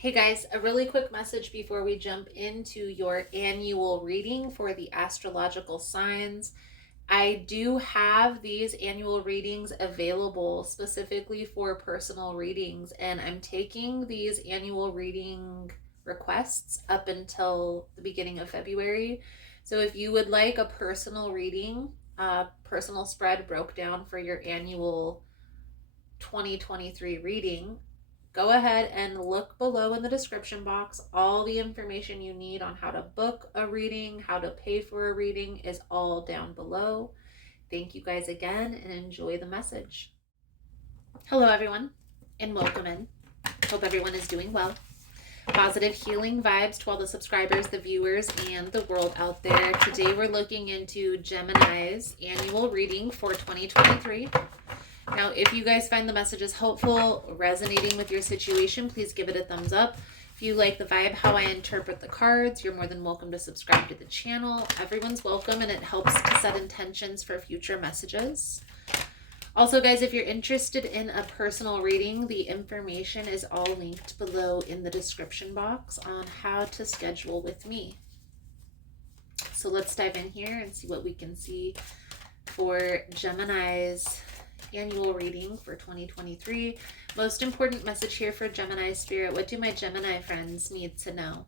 Hey guys, a really quick message before we jump into your annual reading for the astrological signs. I do have these annual readings available specifically for personal readings, and I'm taking these annual reading requests up until the beginning of February. So if you would like a personal reading, a personal spread broke down for your annual 2023 reading, go ahead and look below in the description box. All the information you need on how to book a reading, how to pay for a reading is all down below. Thank you guys again and enjoy the message. Hello, everyone, and welcome in. Hope everyone is doing well. Positive healing vibes to all the subscribers, the viewers, and the world out there. Today we're looking into Gemini's annual reading for 2023. Now, if you guys find the messages helpful, resonating with your situation, please give it a thumbs up. If you like the vibe, how I interpret the cards, you're more than welcome to subscribe to the channel. Everyone's welcome, and it helps to set intentions for future messages. Also, guys, if you're interested in a personal reading, the information is all linked below in the description box on how to schedule with me. So let's dive in here and see what we can see for Gemini's annual reading for 2023. Most important message here for Gemini Spirit. What do my Gemini friends need to know?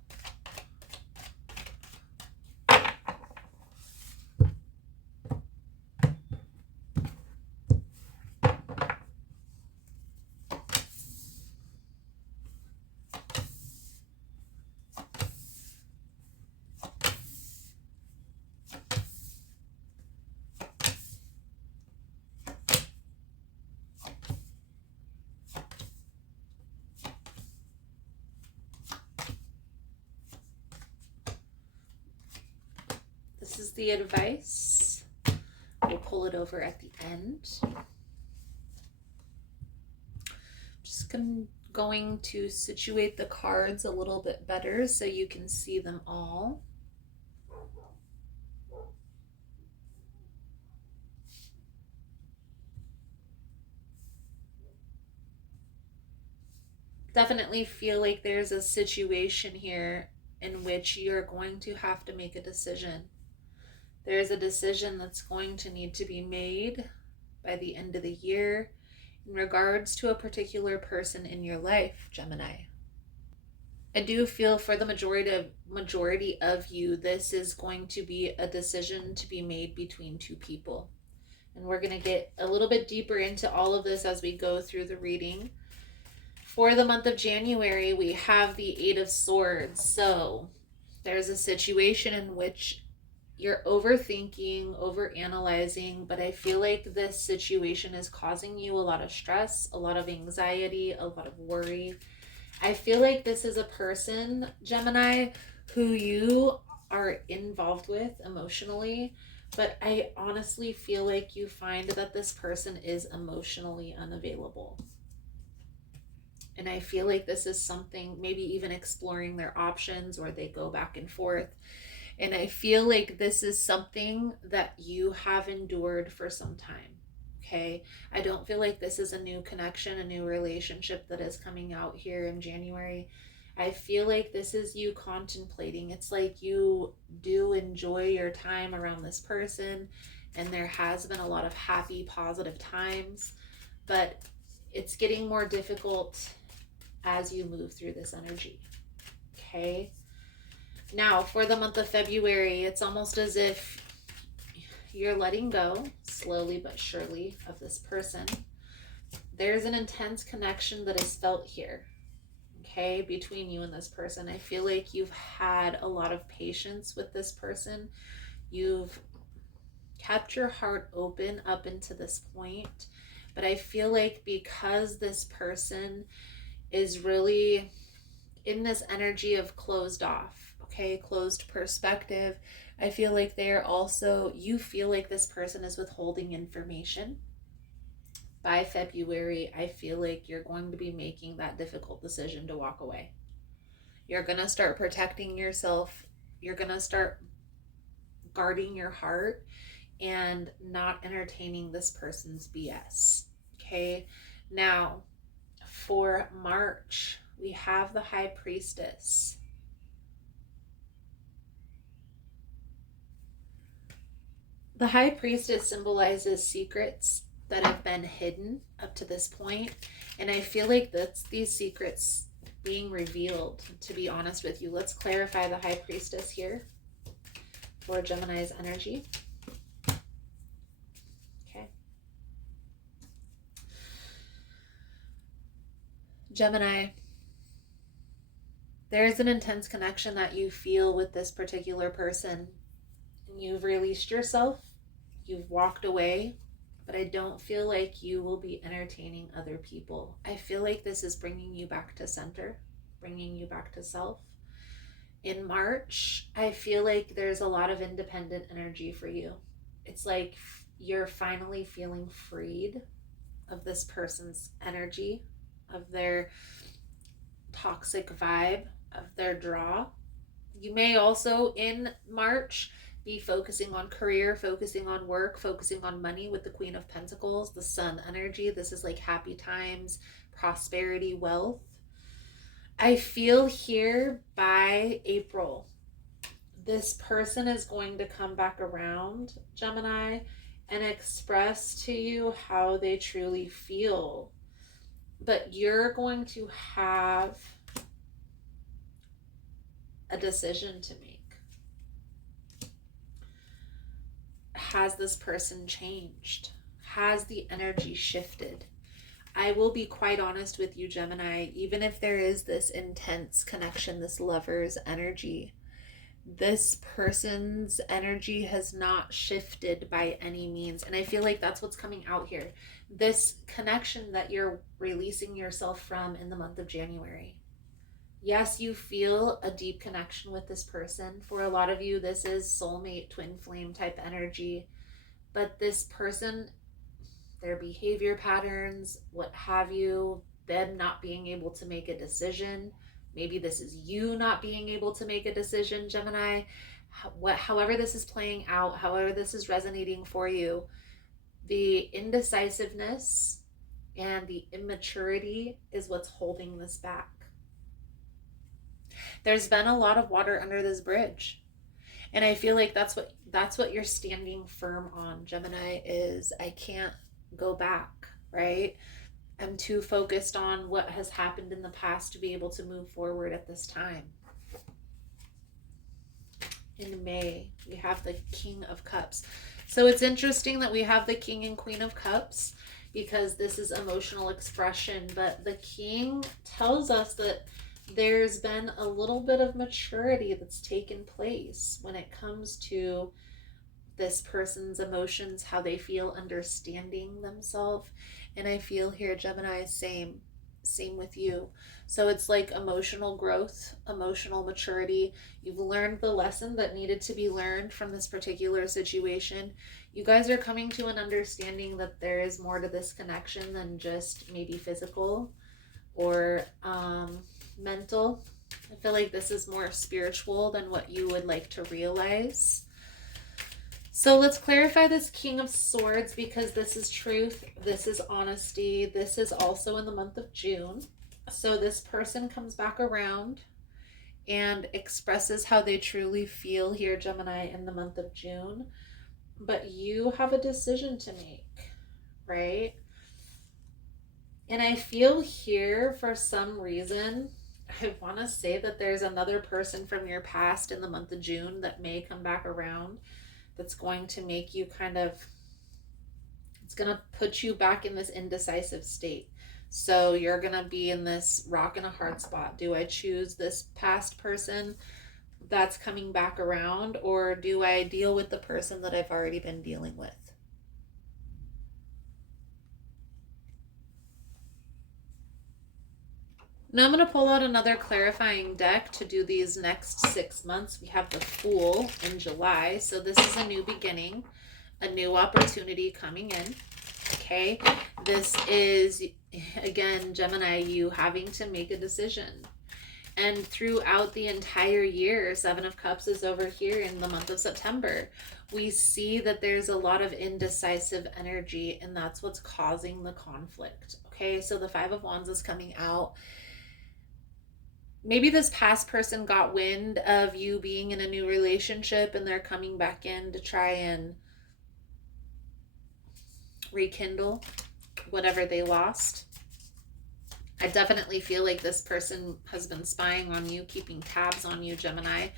This is the advice. We'll pull it over at the end. Just going to situate the cards a little bit better so you can see them all. Definitely feel like there's a situation here in which you're going to have to make a decision. There's a decision that's going to need to be made by the end of the year in regards to a particular person in your life, Gemini. I do feel for the majority of you, this is going to be a decision to be made between two people. And we're going to get a little bit deeper into all of this as we go through the reading. For the month of January, we have the Eight of Swords. So there's a situation in which you're overthinking, overanalyzing, but I feel like this situation is causing you a lot of stress, a lot of anxiety, a lot of worry. I feel like this is a person, Gemini, who you are involved with emotionally, but I honestly feel like you find that this person is emotionally unavailable. And I feel like this is something, maybe even exploring their options, or they go back and forth. And I feel like this is something that you have endured for some time. Okay. I don't feel like this is a new connection, a new relationship that is coming out here in January. I feel like this is you contemplating. It's like you do enjoy your time around this person, and there has been a lot of happy, positive times, but it's getting more difficult as you move through this energy. Okay. Now, for the month of February, it's almost as if you're letting go slowly but surely of this person. There's an intense connection that is felt here, okay, between you and this person. I feel like you've had a lot of patience with this person. You've kept your heart open up until this point. But I feel like because this person is really in this energy of closed off, okay, closed perspective, I feel like they're also, you feel like this person is withholding information. By February, I feel like you're going to be making that difficult decision to walk away. You're going to start protecting yourself. You're going to start guarding your heart and not entertaining this person's BS. Okay. Now, for March, we have the High Priestess. The High Priestess symbolizes secrets that have been hidden up to this point, and I feel like that's these secrets being revealed, to be honest with you. Let's clarify the High Priestess here for Gemini's energy. Okay. Gemini, there is an intense connection that you feel with this particular person. You've released yourself, you've walked away, but I don't feel like you will be entertaining other people. I feel like this is bringing you back to center, bringing you back to self. In March, I feel like there's a lot of independent energy for you. It's like you're finally feeling freed of this person's energy, of their toxic vibe, of their draw. You may also in March be focusing on career, focusing on work, focusing on money with the Queen of Pentacles, the Sun energy. This is like happy times, prosperity, wealth. I feel here by April, this person is going to come back around, Gemini, and express to you how they truly feel. But you're going to have a decision to make. Has this person changed? Has the energy shifted? I will be quite honest with you, Gemini, even if there is this intense connection, this lover's energy, this person's energy has not shifted by any means. And I feel like that's what's coming out here. This connection that you're releasing yourself from in the month of January. Yes, you feel a deep connection with this person. For a lot of you, this is soulmate, twin flame type energy. But this person, their behavior patterns, what have you, them not being able to make a decision. Maybe this is you not being able to make a decision, Gemini. However this is playing out, however this is resonating for you, the indecisiveness and the immaturity is what's holding this back. There's been a lot of water under this bridge. And I feel like that's what you're standing firm on, Gemini, is I can't go back, right? I'm too focused on what has happened in the past to be able to move forward at this time. In May, we have the King of Cups. So it's interesting that we have the King and Queen of Cups because this is emotional expression, but the King tells us that there's been a little bit of maturity that's taken place when it comes to this person's emotions, how they feel, understanding themselves. And I feel here, Gemini, same with you. So it's like emotional growth, emotional maturity. You've learned the lesson that needed to be learned from this particular situation. You guys are coming to an understanding that there is more to this connection than just maybe physical or mental. I feel like this is more spiritual than what you would like to realize. So let's clarify this King of Swords, because this is truth, this is honesty, this is also in the month of June. So this person comes back around and expresses how they truly feel here, Gemini, in the month of June. But you have a decision to make, right? And I feel here, for some reason, I want to say that there's another person from your past in the month of June that may come back around. That's going to make you it's going to put you back in this indecisive state. So you're going to be in this rock and a hard spot. Do I choose this past person that's coming back around, or do I deal with the person that I've already been dealing with? Now I'm going to pull out another clarifying deck to do these next 6 months. We have the Fool in July. So this is a new beginning, a new opportunity coming in. Okay. This is, again, Gemini, you having to make a decision. And throughout the entire year, Seven of Cups is over here in the month of September. We see that there's a lot of indecisive energy, and that's what's causing the conflict. Okay. So the Five of Wands is coming out. maybe this past person got wind of you being in a new relationship and they're coming back in to try and rekindle whatever they lost. I definitely feel like this person has been spying on you, keeping tabs on you, Gemini,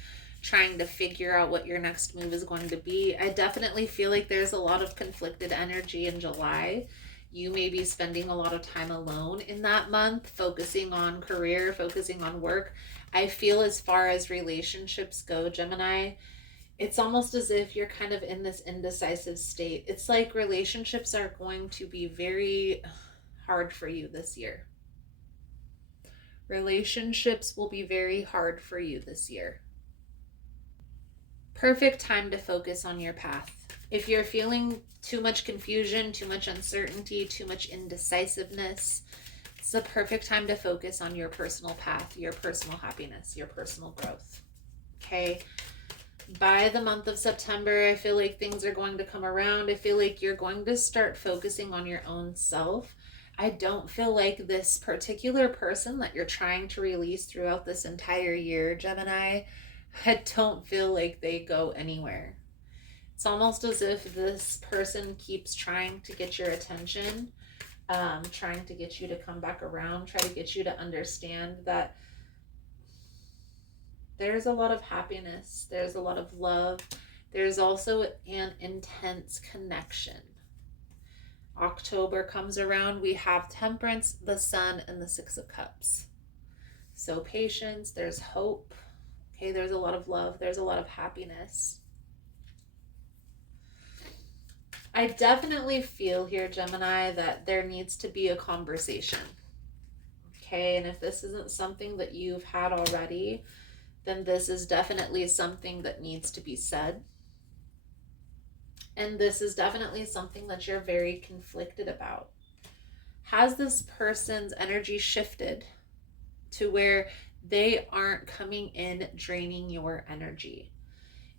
trying to figure out what your next move is going to be. I definitely feel like there's a lot of conflicted energy in July. You may be spending a lot of time alone in that month, focusing on career, focusing on work. I feel as far as relationships go, Gemini, it's almost as if you're kind of in this indecisive state. It's like relationships are going to be very hard for you this year. Relationships will be very hard for you this year. Perfect time to focus on your path. If you're feeling too much confusion, too much uncertainty, too much indecisiveness, it's the perfect time to focus on your personal path, your personal happiness, your personal growth. Okay? By the month of September, I feel like things are going to come around. I feel like you're going to start focusing on your own self. I don't feel like this particular person that you're trying to release throughout this entire year, Gemini, I don't feel like they go anywhere. It's almost as if this person keeps trying to get your attention, trying to get you to come back around, try to get you to understand that there's a lot of happiness, there's a lot of love, there's also an intense connection. October comes around, we have Temperance, the Sun, and the Six of Cups. So patience, there's hope. Okay, there's a lot of love, there's a lot of happiness. I definitely feel here, Gemini, that there needs to be a conversation. Okay, and if this isn't something that you've had already, then this is definitely something that needs to be said. And this is definitely something that you're very conflicted about. Has this person's energy shifted to where they aren't coming in draining your energy?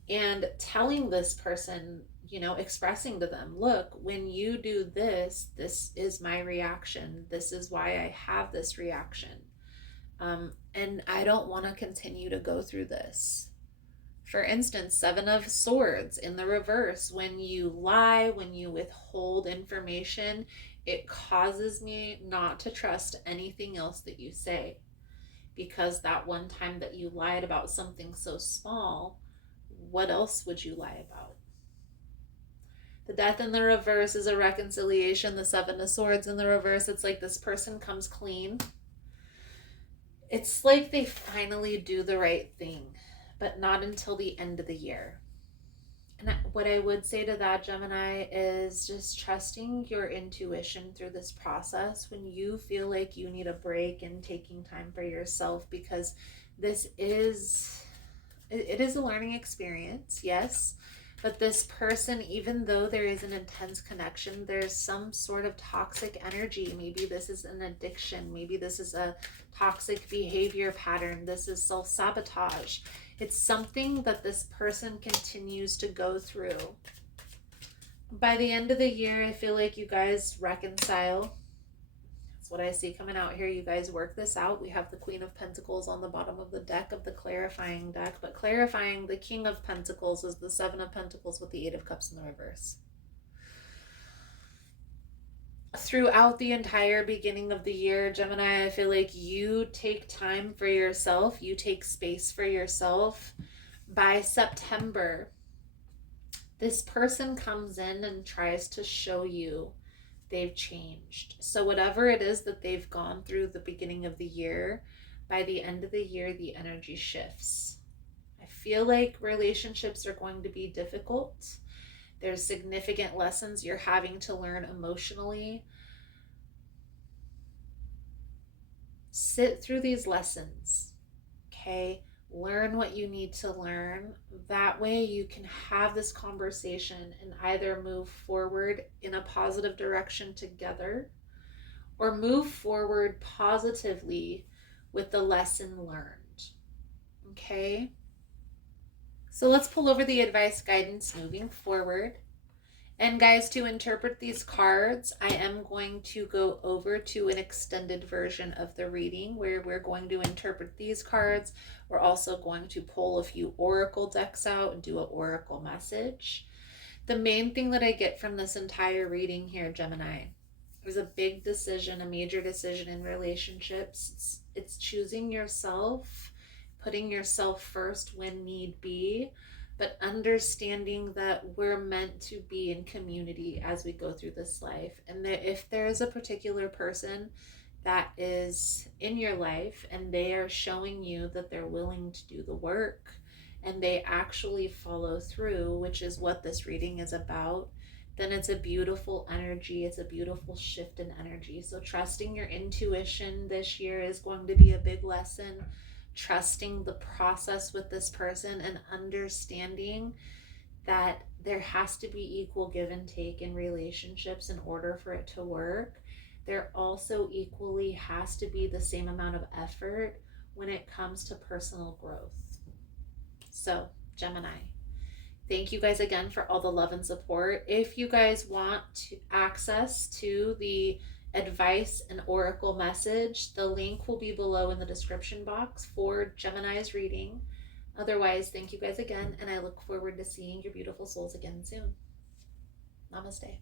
And telling this person, expressing to them, look, when you do this, this is my reaction. This is why I have this reaction. And I don't want to continue to go through this. For instance, Seven of Swords in the reverse. When you lie, when you withhold information, it causes me not to trust anything else that you say. Because that one time that you lied about something so small, what else would you lie about? The Death in the reverse is a reconciliation. The Seven of Swords in the reverse, it's like this person comes clean. It's like they finally do the right thing, but not until the end of the year. And what I would say to that, Gemini, is just trusting your intuition through this process when you feel like you need a break and taking time for yourself, because it is a learning experience, yes. But this person, even though there is an intense connection, there's some sort of toxic energy. Maybe this is an addiction. Maybe this is a toxic behavior pattern. This is self-sabotage. It's something that this person continues to go through. By the end of the year, I feel like you guys reconcile. That's what I see coming out here. You guys work this out. We have the Queen of Pentacles on the bottom of the deck of the clarifying deck, but clarifying, the King of Pentacles is the Seven of Pentacles with the Eight of Cups in the reverse. Throughout the entire beginning of the year, Gemini, I feel like you take time for yourself. You take space for yourself. By September, this person comes in and tries to show you they've changed. So whatever it is that they've gone through the beginning of the year, by the end of the year, the energy shifts. I feel like relationships are going to be difficult. There's significant lessons you're having to learn emotionally. Sit through these lessons, okay? Learn what you need to learn. That way you can have this conversation and either move forward in a positive direction together or move forward positively with the lesson learned, okay? So let's pull over the advice guidance moving forward. And guys, to interpret these cards, I am going to go over to an extended version of the reading where we're going to interpret these cards. We're also going to pull a few oracle decks out and do an oracle message. The main thing that I get from this entire reading here, Gemini, is a big decision, a major decision in relationships. It's choosing yourself, putting yourself first when need be, but understanding that we're meant to be in community as we go through this life. And that if there is a particular person that is in your life and they are showing you that they're willing to do the work and they actually follow through, which is what this reading is about, then it's a beautiful energy. It's a beautiful shift in energy. So trusting your intuition this year is going to be a big lesson. Trusting the process with this person and understanding that there has to be equal give and take in relationships in order for it to work. There also equally has to be the same amount of effort when it comes to personal growth. So, Gemini, thank you guys again for all the love and support. If you guys want access to the advice and oracle message, the link will be below in the description box for Gemini's reading. Otherwise, thank you guys again, and I look forward to seeing your beautiful souls again soon. Namaste.